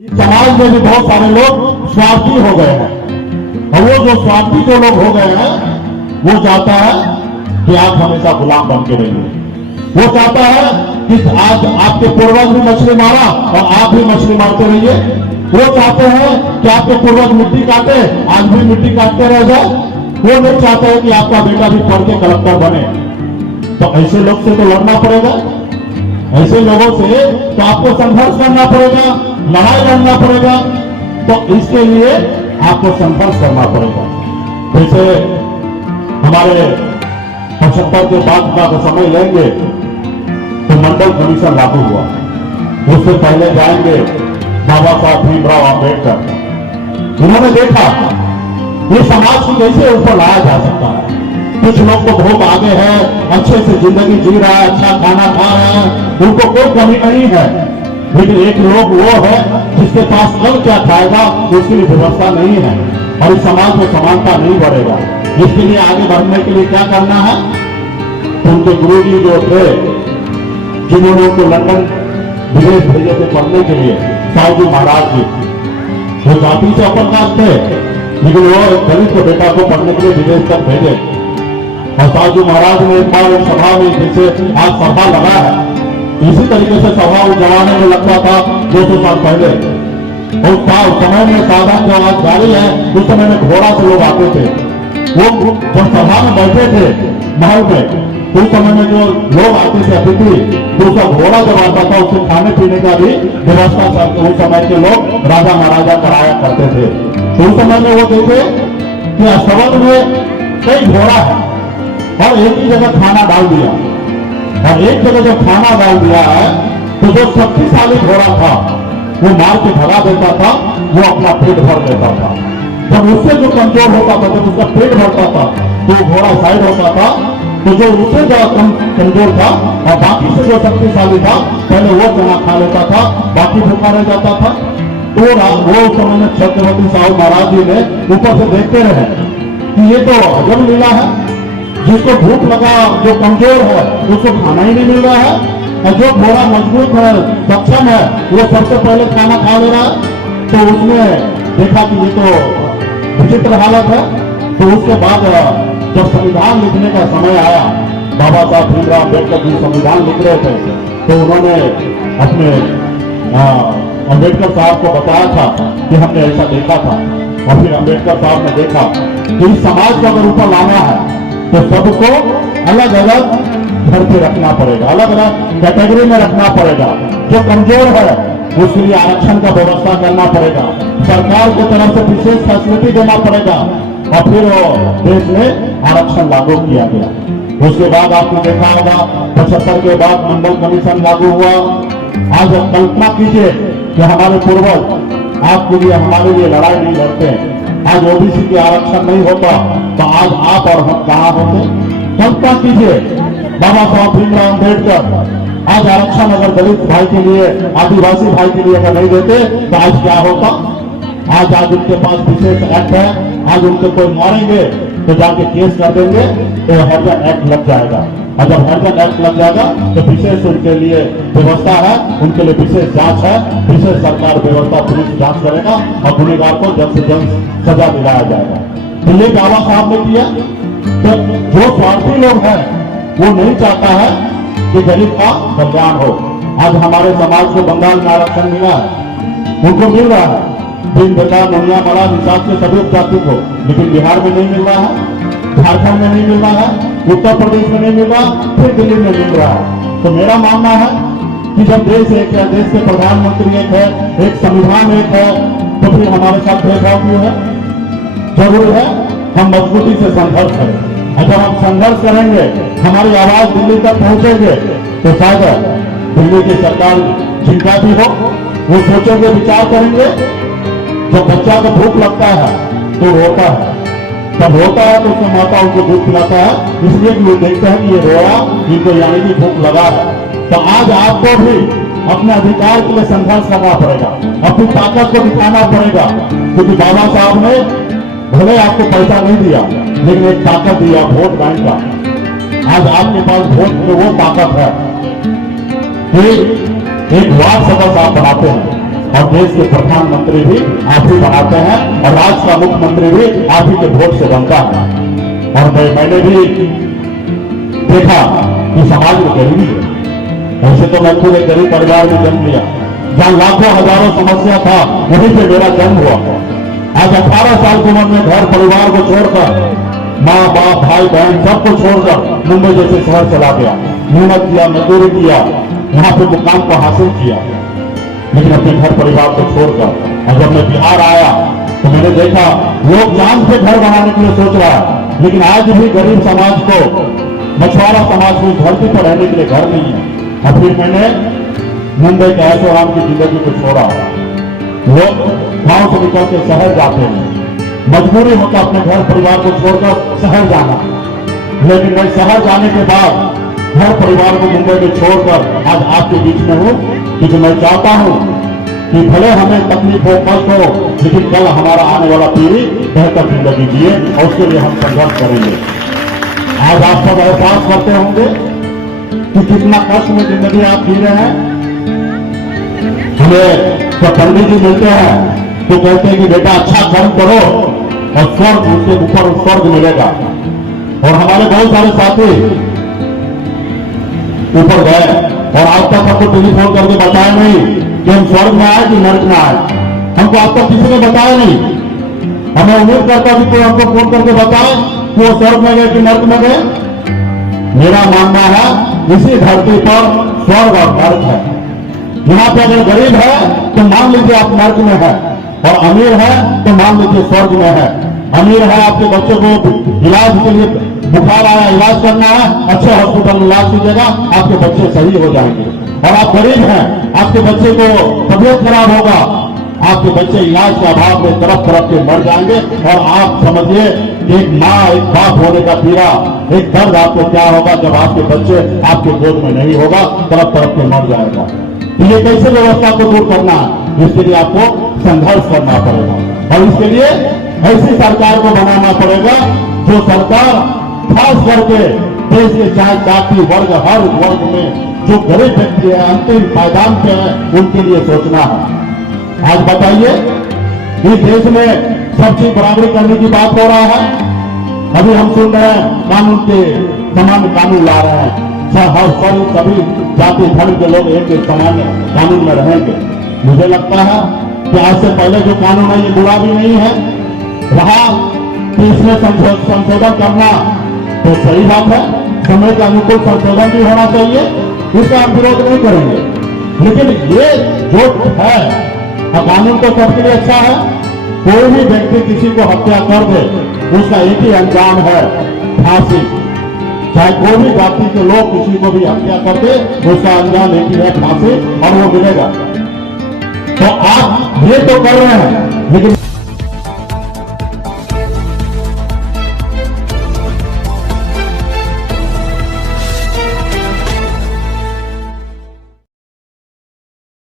समाज में भी बहुत सारे लोग स्वार्थी हो गए हैं और वो जो स्वार्थी जो लोग हो गए हैं वो चाहता है कि आप हमेशा गुलाम बन के रहिए। वो चाहता है कि आज आपके पूर्वज भी मछली मारा और आप भी मछली मारते रहिए। वो चाहते हैं कि आपके पूर्वज मिट्टी काटे, आज भी मिट्टी काटते रह जाए। वो नहीं चाहते हैं कि आपका बेटा भी पढ़ के कलेक्टर बने। तो ऐसे लोग से तो लड़ना पड़ेगा, ऐसे लोगों से तो आपको संघर्ष करना पड़ेगा, लड़ाई लड़ना पड़ेगा। तो इसके लिए आपको संघर्ष करना पड़ेगा। जैसे हमारे 75 के बाद का समय लेंगे तो मंडल कमीशन लागू हुआ। उससे पहले जाएंगे बाबा साहब भीमराव अम्बेडकर। उन्होंने देखा ये समाज को कैसे ऊपर लाया जा सकता है। कुछ लोग तो बहुत आगे हैं, अच्छे से जिंदगी जी रहा है, अच्छा खाना खा रहा है, उनको कोई कमी नहीं है। लेकिन एक लोग वो है जिसके पास कल क्या खाएगा उसके लिए व्यवस्था नहीं है और इस समाज में समानता नहीं बढ़ेगा। इसके लिए आगे बढ़ने के लिए क्या करना है? उनके गुरु जी जो थे जिन्होंने उनको लंदन विदेश भेजे थे पढ़ने के लिए, साहू जी महाराज जी, वो जाति से अपन कास्ट थे लेकिन वो दलित के बेटा को पढ़ने के लिए विदेश तक भेजे। और साहू जी महाराज ने एक बार एक सभा में, जैसे आज सभा लगा है इसी तरीके से सभा उस जमाने में लगता था 200 साल पहले। और उस समय में साधन जो आज जारी है उस समय में घोड़ा से लोग आते थे। वो जब सभा में बैठे थे महल में तो उस समय में जो लोग आते थे अतिथि, तो उसका घोड़ा जब आता था उससे खाने पीने का भी व्यवस्था उस समय के लोग राजा महाराजा कराया करते थे। तो उस समय में वो देखे कि अस्तबल में कई घोड़ा है और एक ही जगह खाना डाल दिया। और एक जगह जब खाना डाल दिया है तो जो शक्तिशाली घोड़ा था वो मार के भगा देता था, वो अपना पेट भर देता था। जब उससे जो कमजोर होता था, जब उसका पेट भरता था तो घोड़ा साइड होता था। तो जो उससे ज्यादा कमजोर था और बाकी से जो शक्तिशाली था पहले वो चना खा लेता था, बाकी भूखा रह जाता था। तो वो समय में छत्रपति साहू महाराज जी ने ऊपर से देखते रहे कि ये तो अजब लीला है। जिसको भूख लगा, जो कमजोर है उसको खाना ही नहीं मिल रहा है, और जो घोड़ा मजबूत है, सक्षम है, वो सबसे पहले खाना खा ले रहा है। तो उसने देखा कि ये तो विचित्र हालत है। तो उसके बाद जब संविधान लिखने का समय आया, बाबा साहब भीमराव अम्बेडकर जी संविधान लिख रहे थे, तो उन्होंने अपने अम्बेडकर साहब को बताया था कि हमने ऐसा देखा था। और फिर अम्बेडकर साहब ने देखा कि इस समाज को अगर ऊपर लाना है तो सबको अलग अलग घर पे रखना पड़ेगा, अलग अलग कैटेगरी में रखना पड़ेगा। जो कमजोर है उसके लिए आरक्षण का व्यवस्था करना पड़ेगा, सरकार की तरफ से विशेष फैसिलिटी देना पड़ेगा। और फिर देश में आरक्षण लागू किया गया। उसके बाद आपने देखा होगा 75 के बाद मंडल कमीशन लागू हुआ। आज कल्पना कीजिए कि हमारे पूर्वज आपके लिए, हमारे लिए लड़ाई नहीं लड़ते। आज ओबीसी के आरक्षण नहीं होता तो आज आप और हम कहां होते? कल्पना कीजिए, बाबा साहब भीमराव अम्बेडकर आज आरक्षण अगर दलित भाई के लिए, आदिवासी भाई के लिए अगर नहीं देते तो आज क्या होता? आज उनके पास विशेष एक्ट है, आज उनको कोई मारेंगे तो जाके केस कर देंगे तो हरिजन एक्ट लग जाएगा। और जब हरिजन एक्ट लग जाएगा तो विशेष उनके लिए व्यवस्था है, उनके लिए विशेष जांच है, विशेष सरकार व्यवस्था पुलिस जांच करेगा और गुनहगार को जल्द से जल्द सजा दिलाया जाएगा। तो ये बाबा साहब ने किया। तो जो स्वार्थी लोग हैं वो नहीं चाहता है कि गरीब का कल्याण हो। आज हमारे समाज को बंगाल में आरक्षण मिला है, उनको मिल रहा है, दिन बेटा ननिया बड़ा निषाद के सभी जाति को, लेकिन बिहार में नहीं मिल रहा है, झारखंड में नहीं मिल रहा है, उत्तर प्रदेश में नहीं मिल रहा, फिर दिल्ली में मिल रहा है। तो मेरा मानना है कि जब देश एक है, देश के प्रधानमंत्री एक है, एक संविधान एक है, तो फिर हमारे साथ भेदभाव क्यों है? जरूरी है हम मजबूती से संघर्ष करें। अगर हम संघर्ष करेंगे, हमारी आवाज दिल्ली तक पहुंचेंगे तो शायद दिल्ली की सरकार जिनका भी हो वो सोचेंगे, विचार करेंगे। जब बच्चा को भूख लगता है तो रोता है, जब रोता है तो उसकी माता उनको दूध पिलाता है, इसलिए कि वो देखते हैं कि ये रोया, इनको यानी कि भूख लगा है। तो आज आपको भी अपने अधिकार के लिए संघर्ष करना पड़ेगा, अपनी ताकत को दिखाना पड़ेगा। क्योंकि बाबा साहब ने भले आपको पैसा नहीं दिया लेकिन एक ताकत दिया, वोट बैंक का। आज आपके पास वोट में वो ताकत है। एक वार्ड सदस्य आप बनाते हैं, और देश के प्रधानमंत्री भी आप ही बनाते हैं और राज्य का मुख्यमंत्री भी आप ही के वोट से बनता है। और मैंने भी देखा कि समाज में गरीबी है। वैसे तो मैं खुद एक गरीब परिवार में जन्म लिया, जहां लाखों हजारों समस्या था, वहीं से मेरा जन्म हुआ। आज 18 साल की उम्र में घर परिवार को छोड़कर, माँ बाप भाई बहन सबको छोड़कर मुंबई जैसे शहर चला गया, मेहनत किया, मजदूरी किया, यहाँ पे मुकाम को हासिल किया, लेकिन अपने घर परिवार को छोड़कर। और जब मैं बिहार आया तो मैंने देखा लोग चांद पे घर बनाने के लिए सोच रहा है, लेकिन आज भी गरीब समाज को, मछुआरा समाज को धरती पर रहने के लिए घर नहीं है। और फिर मैंने मुंबई के ऐसे आराम की जिंदगी को छोड़ा। लोग गांव से निकल के शहर जाते हैं, मजबूरी होता अपने घर परिवार को छोड़कर शहर जाना, लेकिन मैं शहर जाने के बाद घर परिवार को मुंबई में छोड़कर आज आपके बीच में हूं, क्योंकि मैं चाहता हूं कि भले हमें तकलीफ हो, कष्ट हो, लेकिन कल हमारा आने वाला पीढ़ी बेहतर जिंदगी जिए और उसके लिए हम संघर्ष करेंगे। आज आप सब एहसास करते होंगे कि कितना कष्ट में जिंदगी आप जी रहे हैं। हमें जब पंडित जी मिलते हैं तो कहते हैं कि बेटा अच्छा कर्म करो और स्वर्ग, उसके ऊपर स्वर्ग मिलेगा। और हमारे बहुत सारे साथी ऊपर गए और आज तक हमको टेलीफोन करके बताया नहीं कि हम स्वर्ग में आए कि नर्क में आए। हमको आज तक किसी ने बताया नहीं। हमें उम्मीद करता कि कोई हमको फोन करके बताए कि वो स्वर्ग में गए कि नर्क में गए। मेरा मानना है इसी धरती पर स्वर्ग और नर्क है। यहाँ पे अगर गरीब है तो मान लीजिए आप नर्क में है, और अमीर है तो मान लीजिए स्वर्ग में है। अमीर है, आपके बच्चे को इलाज के लिए बुखार आया, इलाज करना है, अच्छे हॉस्पिटल में इलाज कीजिएगा, आपके बच्चे सही हो जाएंगे। और आप गरीब हैं, आपके बच्चे को तबीयत खराब होगा, आपके बच्चे इलाज के अभाव में तरफ तरफ के मर जाएंगे। और आप समझिए एक माँ, एक बाप होने का पीड़ा, एक दर्द आपको क्या होगा जब आपके बच्चे आपके गोद में नहीं होगा, तरफ तरफ के मर जाएगा। ये कैसे व्यवस्था को दूर करना है, इसके लिए आपको संघर्ष करना पड़ेगा। और इसके लिए ऐसी सरकार को बनाना पड़ेगा जो सरकार खास करके देश के चाहे जाति वर्ग, हर वर्ग में जो गरीब व्यक्ति है, अंतिम पायदान पे है, उनके लिए सोचना है। आज बताइए, इस देश में सब चीज बराबरी करने की बात हो रहा है। अभी हम सुन रहे हैं कानून के समान कानून ला रहे हैं, हर सभी जाति धर्म के लोग एक समान कानून में रहेंगे। मुझे लगता है कि आज से पहले जो कानून है ये बुरा भी नहीं है, रहा कि इसमें संशोधन करना तो सही बात है, समय के अनुकूल संशोधन भी होना चाहिए, इसका हम विरोध नहीं करेंगे। लेकिन ये जो है कानून तो सबके लिए अच्छा है। कोई भी व्यक्ति किसी को हत्या कर दे, उसका एक ही अंजाम है, फांसी। चाहे कोई भी जाति के लोग किसी को भी हत्या कर दे, उसका अंजाम एक ही है, फांसी, और वो मिलेगा। तो आप ये तो कर रहे हैं, लेकिन